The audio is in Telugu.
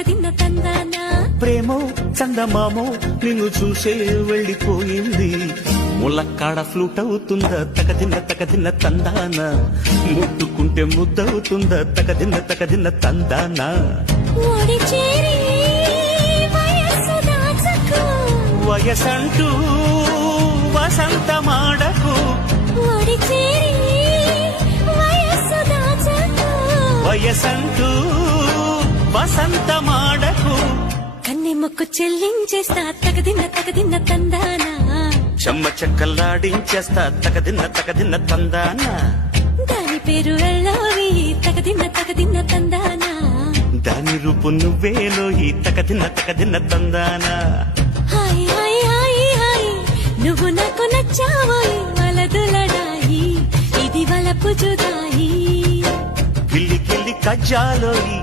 తగదిన్న తందానా ప్రేమో చందమామో నిన్ను చూసే వెళ్ళిపోయింది ములక్కాడ ఫ్లూట్ అవుతుందా తగదిన్న తందానా ముట్టుకుంటే ముద్దవుతుందా తగదిన్న తందానా ఓడి చేరి వయస్సు దాచకు వయసంటూ వసంతమాడకు ఓడి చేరి వయస్సు దాచకు వయసంటూ వసంతమాడకు కన్నె మొక్కు చెల్లించేస్తా తగదిన్న తందానా చెమ్మ చెక్కల్లాడించేస్తా తగదిన్న తందానా దాని పేరు వెళ్ళవి తగదిన్న తందానా దాని రూపు నువ్వేలోయి తగదిన్న తందానా హాయ్ హాయ్ హాయ్ హాయ్ నువ్వు నాకు నచ్చావోయ్ వలదులడాయి ఇది వలపు జుదాయి గిల్లి కజ్జాలోయి